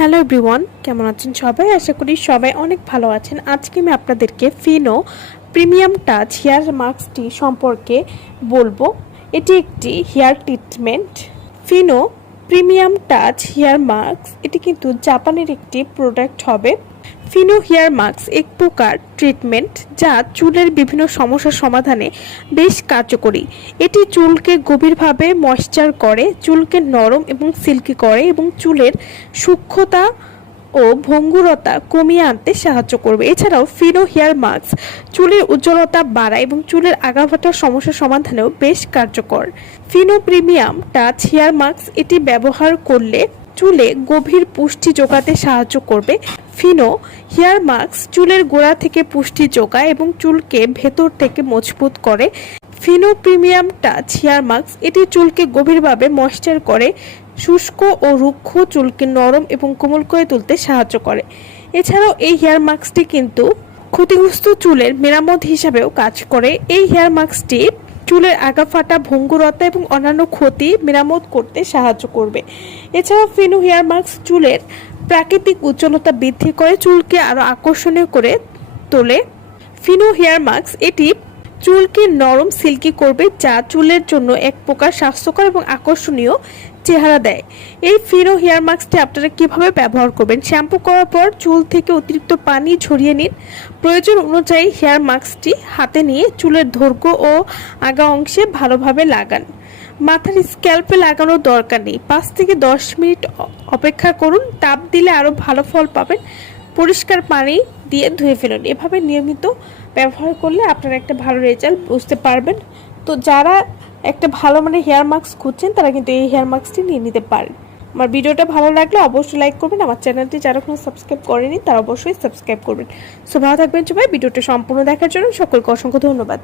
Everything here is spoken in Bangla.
হ্যালো এভরিওয়ান, কেমন আছেন সবাই? আশা করি সবাই অনেক ভালো আছেন। আজকে আমি আপনাদেরকে ফিনো প্রিমিয়াম টাচ হেয়ার মাস্কটি সম্পর্কে বলবো। এটি একটি hair treatment. Fino premium touch hair mask এটি কিন্তু জাপানের একটি প্রোডাক্ট হবে। ফিনো হেয়ার মাস্ক এক প্রকার ট্রিটমেন্ট যা চুলের বিভিন্ন সমস্যার সমাধানে বেশ কার্যকরী। এটি চুলকে গভীরভাবে ময়েশ্চার করে, চুলকে নরম এবং সিল্কি করে এবং চুলের সূক্ষ্মতা ও ভঙ্গুরতা কমিয়ে আনতে সাহায্য করবে। এছাড়াও ফিনো হেয়ার মাস্ক চুলের উজ্জ্বলতা বাড়ায় এবং চুলের আগাভাটার সমস্যা সমাধানেও বেশ কার্যকর। Fino premium touch hair mask এটি ব্যবহার করলে চুলে গভীর পুষ্টি যোগাতে সাহায্য করবে। ফিনো হেয়ার মাস্ক চুলের গোড়া থেকে পুষ্টি যোগায় এবং চুলকে ভেতর থেকে মজবুত করে। Fino premium touch hair mask এটি চুলকে গভীরভাবে ময়েশ্চার করে, শুষ্ক ও রুক্ষ চুলকে নরম এবং কোমল করে তুলতে সাহায্য করে। এছাড়াও এই হেয়ার মাস্কটি কিন্তু ক্ষতিগ্রস্ত চুলের মেরামত হিসাবেও কাজ করে। এই হেয়ার মাস্কটি চুলের আগা ফাটা, ভঙ্গুরতা এবং অন্যান্য ক্ষতি মেরামত করতে সাহায্য করবে। এছাড়াও ফিনো হেয়ার মাস্ক চুলের প্রাকৃতিক উজ্জ্বলতা বৃদ্ধি করে, চুলকে আরও আকর্ষণীয় করে তোলে। ফিনো হেয়ার মাস্ক এটি চুলকে নরম সিল্কি করবে, যা চুলের জন্য এক প্রকার স্বাস্থ্যকর এবং আকর্ষণীয় চেহারা দেয়। এই ফিনো হেয়ার মাস্কটি আপনারা কিভাবে ব্যবহার করবেন? শ্যাম্পু করার পর চুল থেকে অতিরিক্ত পানি ঝরিয়ে নিন। প্রয়োজন অনুযায়ী হেয়ার মাস্কটি হাতে নিয়ে চুলের দৈর্ঘ্য ও আগা অংশে ভালোভাবে লাগান। মাথার স্ক্যাল্পে লাগানোর দরকার নেই। 5 থেকে 10 মিনিট অপেক্ষা করুন। তাপ দিলে আরও ভালো ফল পাবেন। পরিষ্কার পানি দিয়ে ধুয়ে ফেলুন। এভাবে নিয়মিত ব্যবহার করলে আপনারা একটা ভালো রেজাল্ট বুঝতে পারবেন। তো যারা একটা ভালো হেয়ার মাস্ক খুঁজছেন তারা কিন্তু এই হেয়ার মাস্কটি নিয়ে নিতে পারেন। আমার ভিডিওটা ভালো লাগলে অবশ্যই লাইক করবেন। আমার চ্যানেলটি যারা এখনো সাবস্ক্রাইব করেনি তারা অবশ্যই সাবস্ক্রাইব করবেন। সো ভালো থাকবেন সবাই। ভিডিওটা সম্পূর্ণ দেখার জন্য সকলকে অসংখ্য ধন্যবাদ।